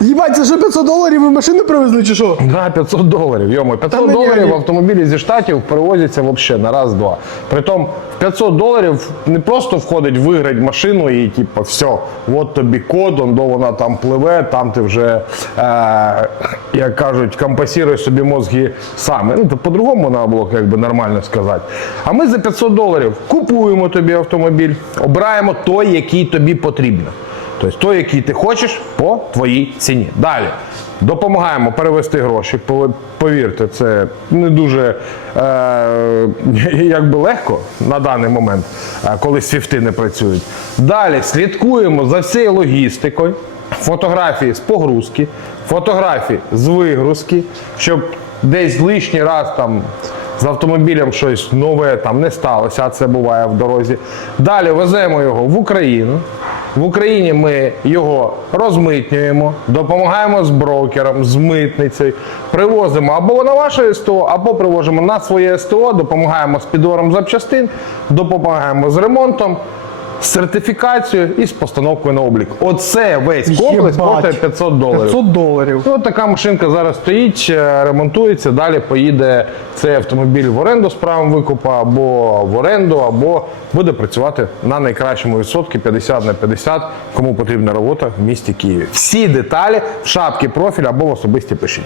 Їбать, це що 500 доларів ви машину привезли чи що? Да, 500 доларів. Йомо, 500 Та мені доларів в автомобілі зі штатів перевозяться взагалі на раз-два. Притом в 500 доларів не просто входить виграти машину і типу, все, от тобі код, он до вона там пливе, там ти вже, е, як кажуть, компасіруй собі мозги саме. Ну, то по-другому треба було якби нормально сказати. А ми за 500 доларів купуємо тобі автомобіль, обираємо той, який тобі потрібен. Тобто той, який ти хочеш, по твоїй ціні. Далі. Допомагаємо перевести гроші. Повірте, це не дуже е, якби легко на даний момент, е, коли свіфти не працюють. Далі слідкуємо за всією логістикою. Фотографії з погрузки, фотографії з вигрузки, щоб десь лишній раз там з автомобілем щось нове там не сталося, а це буває в дорозі. Далі веземо його в Україну. В Україні ми його розмитнюємо, допомагаємо з брокером, з митницею, привозимо або на ваше СТО, або привозимо на своє СТО, допомагаємо з підбором запчастин, допомагаємо з ремонтом, з сертифікацією і з постановкою на облік. Оце весь комплекс Єбать. коштує 500 доларів. 500 доларів. Ну, от така машинка зараз стоїть, е, ремонтується, далі поїде цей автомобіль в оренду з правом викупу, або в оренду, або буде працювати на найкращому відсотку 50 на 50, кому потрібна робота в місті Києві. Всі деталі в шапці профіль або в особисті пишіть.